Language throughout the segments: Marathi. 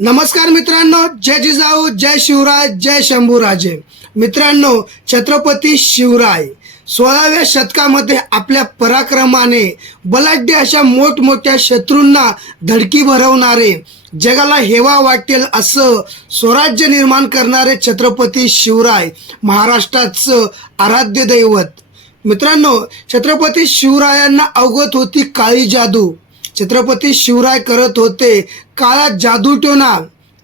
नमस्कार मित्रांनो जय जिजाऊ जय शिवराय जय शंभूराजे. मित्रांनो छत्रपती शिवराय सोळाव्या शतकामध्ये आपल्या पराक्रमाने बलाढ्य अशा मोठमोठ्या शत्रूंना धडकी भरवणारे जगाला हेवा वाटेल असं स्वराज्य निर्माण करणारे छत्रपती शिवराय महाराष्ट्राचं आराध्य दैवत. मित्रांनो छत्रपती शिवरायांना अवगत होती काळी जादू. छत्रपती शिवराय करत होते. काळा जादूटोना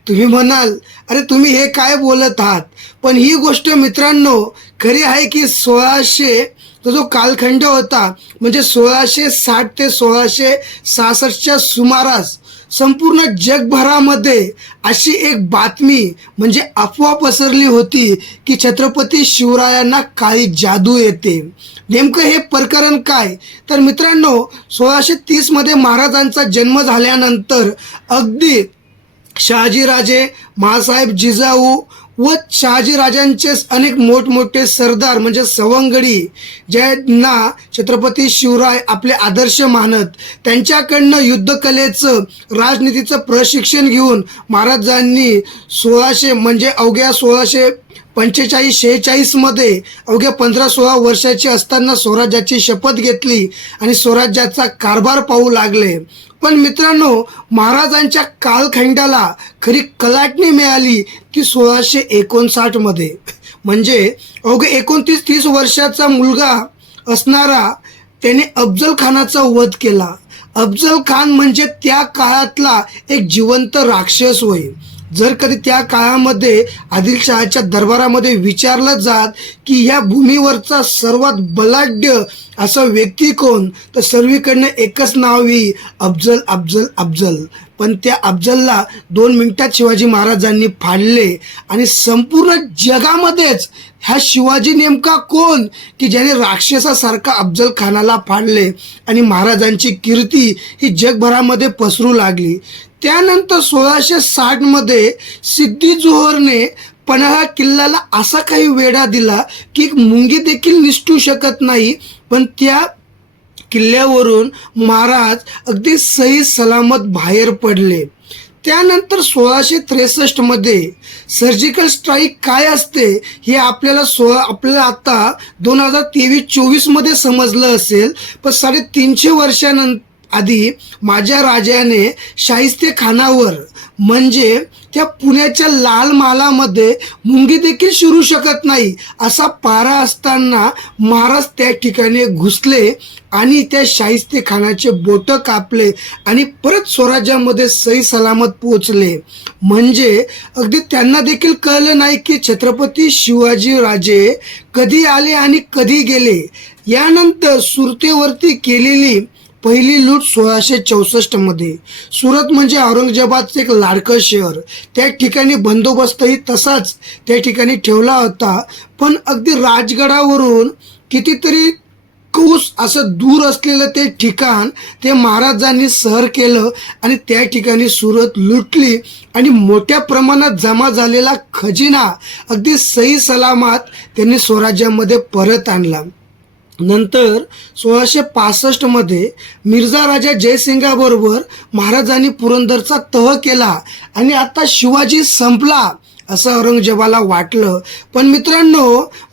तुम्ही म्हणाल अरे तुम्ही हे काय बोलत आहात? पण ही गोष्ट मित्रांनो खरी आहे की सोळाशे जो कालखंड होता म्हणजे सोळाशे साठ ते सोळाशे सहासष्टच्या सुमारास संपूर्ण जगभरामध्ये अशी एक बातमी म्हणजे अफवा पसरली होती की छत्रपती शिवरायांना काळी जादू येते. नेमकं हे प्रकरण काय? तर मित्रांनो सोळाशे तीसमध्ये महाराजांचा जन्म झाल्यानंतर अगदी शहाजीराजे महासाहेब जिजाऊ व शहाजीराजांचे अनेक मोठमोठे सरदार म्हणजे सवंगडी ज्यांना छत्रपती शिवराय आपले आदर्श मानत त्यांच्याकडनं युद्धकलेचं राजनीतीचं प्रशिक्षण घेऊन महाराजांनी सोळाशे म्हणजे अवघ्या सोळाशे पंचेचाळीस शेहेचाळीसमध्ये अवघ्या पंधरा सोळा वर्षाची असताना स्वराज्याची शपथ घेतली आणि स्वराज्याचा कारभार पाहू लागले. पण मित्रांनो महाराजांच्या कालखंडाला खरी कलाटणी मिळाली ती सोळाशे एकोणसाठमध्ये म्हणजे अवघे एकोणतीस तीस वर्षाचा मुलगा असणारा त्याने अफजल खानाचा वध केला. अफजल खान म्हणजे त्या काळातला एक जिवंत राक्षस होय. जर कधी त्या काळामध्ये आदिलशहाच्या दरबारामध्ये विचारलं जात की या भूमीवरचा सर्वात बलाढ्य असा व्यक्ती कोण तर सर्वीकडनं एकच नाव येई अफजल अफजल अफजल. पण त्या अफजलला दोन मिनिटात शिवाजी महाराजांनी फाडले. आणि संपूर्ण जगामध्येच ह्या शिवाजी नेमका कोण? की ज्याने राक्षसासारखा अफजल खानाला फाडले आणि महाराजांची कीर्ती ही जगभरामध्ये पसरू लागली. त्यानंतर सोळाशे साठमध्ये सिद्धी जोहरने पन्हाळा किल्ल्याला असा काही वेढा दिला की एक मुंगी देखील निसटू शकत नाही. पण त्या किल्ल्यावरून महाराज अगदी सही सलामत बाहेर पडले. त्यानंतर सोळाशे त्रेसष्टमध्ये सर्जिकल स्ट्राईक काय असते हे आपल्याला सोळा आपल्याला आता दोन हजार तेवीस चोवीसमध्ये समजलं असेल. पण साडेतीनशे वर्षानंतर आधी माझ्या राजाने शाहिस्ते खानावर म्हणजे त्या पुण्याच्या लाल मालामध्ये मुंगी देखील शिरू शकत नाही असा पारा असताना महाराज त्या ठिकाणी घुसले आणि त्या शाहिस्ते खानाचे बोट कापले आणि परत स्वराज्यामध्ये सही सलामत पोचले म्हणजे अगदी त्यांना देखील कळलं नाही की छत्रपती शिवाजी राजे कधी आले आणि कधी गेले. यानंतर सुरतेवरती केलेली पहिली लूट सोळाशे चौसष्टमध्ये सुरत म्हणजे औरंगजेबाचं एक लाडकं शहर. त्या ठिकाणी बंदोबस्तही तसाच त्या ठिकाणी ठेवला होता. पण अगदी राजगडावरून कितीतरी कौस असं दूर असलेलं ते ठिकाण ते महाराजांनी सहर केलं आणि त्या ठिकाणी सुरत लुटली आणि मोठ्या प्रमाणात जमा झालेला खजिना अगदी सही सलामत त्यांनी स्वराज्यामध्ये परत आणला. नंतर सोळाशे पासष्टमध्ये मिर्झा राजा जयसिंगाबरोबर महाराजांनी पुरंदरचा तह केला आणि आता शिवाजी संपला. असं औरंगजेबाला वाटलं. पण मित्रांनो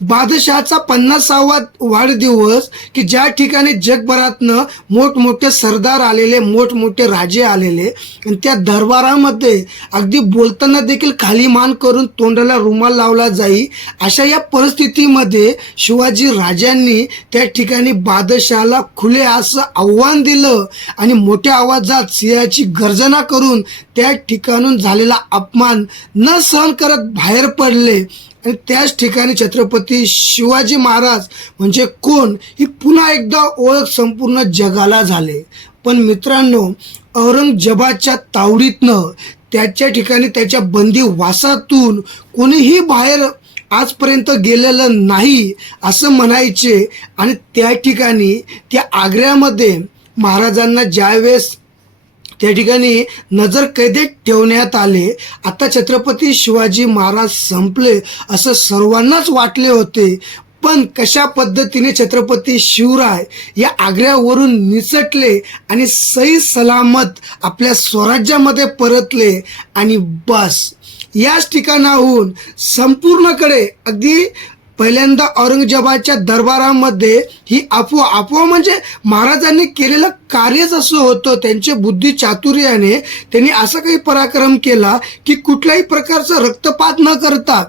बादशहाचा पन्नासावा वाढदिवस की ज्या ठिकाणी जगभरातनं मोठमोठे सरदार आलेले मोठमोठे राजे आलेले आणि त्या दरबारामध्ये अगदी बोलताना देखील खाली मान करून तोंडाला रुमाल लावला जाई अशा या परिस्थितीमध्ये शिवाजी राजांनी त्या ठिकाणी बादशहाला खुले असं आव्हान दिलं आणि मोठ्या आवाजात सिंहाची गर्जना करून त्या ठिकाणून झालेला अपमान न सहन कर परत बाहेर पडले आणि त्याच ठिकाणी छत्रपती शिवाजी महाराज म्हणजे कोण ही पुन्हा एकदा ओळख संपूर्ण जगाला झाले. पण मित्रांनो औरंगजेबाच्या तावडीतनं त्याच्या ठिकाणी त्याच्या बंदी वासातून कोणीही बाहेर आजपर्यंत गेलेलं नाही असं म्हणायचे. आणि त्या ठिकाणी त्या आग्र्यामध्ये महाराजांना ज्यावेळेस त्या ठिकाणी नजर कैदेत ठेवण्यात आले. आता छत्रपती शिवाजी महाराज संपले असं सर्वांनाच वाटले होते. पण कशा पद्धतीने छत्रपती शिवराय या आग्र्यावरून निसटले आणि सही सलामत आपल्या स्वराज्यामध्ये परतले आणि बस. याच ठिकाणाहून संपूर्णकडे अगदी पहिल्यांदा औरंगजेबाच्या दरबारामध्ये ही अफवा अफवा म्हणजे महाराजांनी केलेलं कार्यच असं होतं. त्यांचे बुद्धी चातुर्याने त्यांनी असा काही पराक्रम केला की कुठल्याही प्रकारचा रक्तपात न करता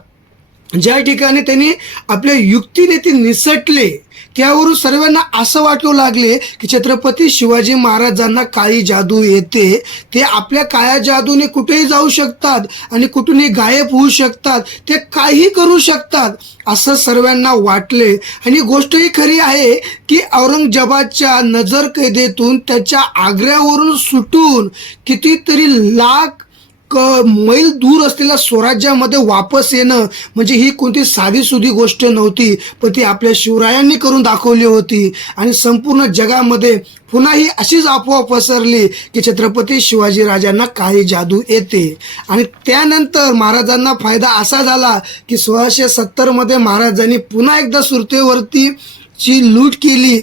ज्या ठिकाणी त्यांनी आपल्या युक्तीने ते निसटले त्यावरून सर्वांना असं वाटू लागले की छत्रपती शिवाजी महाराजांना काळी जादू येते. ते आपल्या काळ्या जादूने कुठेही जाऊ शकतात आणि कुठूनही गायब होऊ शकतात. ते काही करू शकतात असं सर्वांना वाटले. आणि गोष्ट ही खरी आहे की औरंगजेबाच्या नजर कैदेतून त्याच्या आग्र्यावरून सुटून कितीतरी लाख क मैल दूर असलेल्या स्वराज्यामध्ये वापस येणं म्हणजे ही कोणती साधी सुधी गोष्ट नव्हती पण ती आपल्या शिवरायांनी करून दाखवली होती. आणि संपूर्ण जगामध्ये पुन्हा ही अशीच अफवा पसरली की छत्रपती शिवाजी राजांना काही जादू येते. आणि त्यानंतर महाराजांना फायदा असा झाला की सोळाशे सत्तरमध्ये महाराजांनी पुन्हा एकदा सुरतेवरती ची लूट केली.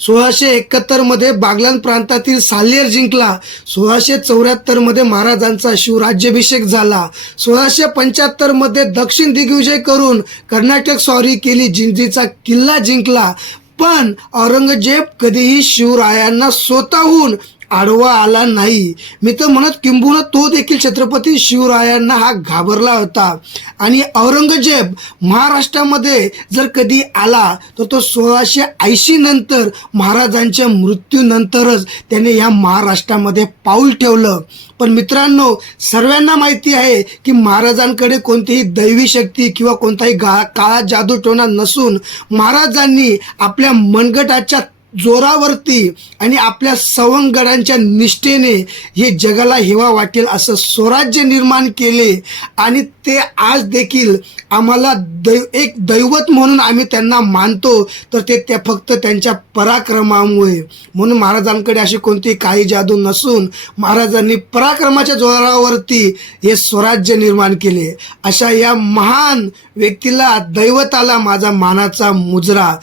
सोळाशे एकाहत्तरमध्ये बागलान प्रांतातील साल्यर जिंकला. सोळाशे चौऱ्याहत्तरमध्ये महाराजांचा शिवराज्याभिषेक झाला. सोळाशे पंच्याहत्तरमध्ये दक्षिण दिग्विजय करून कर्नाटक स्वारी केली. जिंजीचा किल्ला जिंकला. पण औरंगजेब कधीही शिवरायांना स्वतःहून आडवा आला नाही. मी तर म्हणत किंबहुना तो देखील छत्रपती शिवरायांना हा घाबरला होता. आणि औरंगजेब महाराष्ट्रामध्ये जर कधी आला तर तो सोळाशे ऐंशी नंतर महाराजांच्या मृत्यूनंतरच त्याने या महाराष्ट्रामध्ये पाऊल ठेवलं. पण मित्रांनो सर्वांना माहिती आहे की महाराजांकडे कोणतीही दैवी शक्ती किंवा कोणताही गा काळा जादूटोणा नसून महाराजांनी आपल्या मनगटाच्या जोरावरती आणि आपल्या सवंगडांच्या निष्ठेने हे जगाला हेवा वाटेल असं स्वराज्य निर्माण केले. आणि ते आज देखील आम्हाला दै एक दैवत म्हणून आम्ही त्यांना मानतो तर ते त्या फक्त त्यांच्या पराक्रमामुळे. म्हणून महाराजांकडे अशी कोणती काही जादू नसून महाराजांनी पराक्रमाच्या जोरावरती हे स्वराज्य निर्माण केले. अशा या महान व्यक्तीला दैवताला माझा मानाचा मुजरा.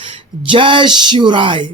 जय शिवराय.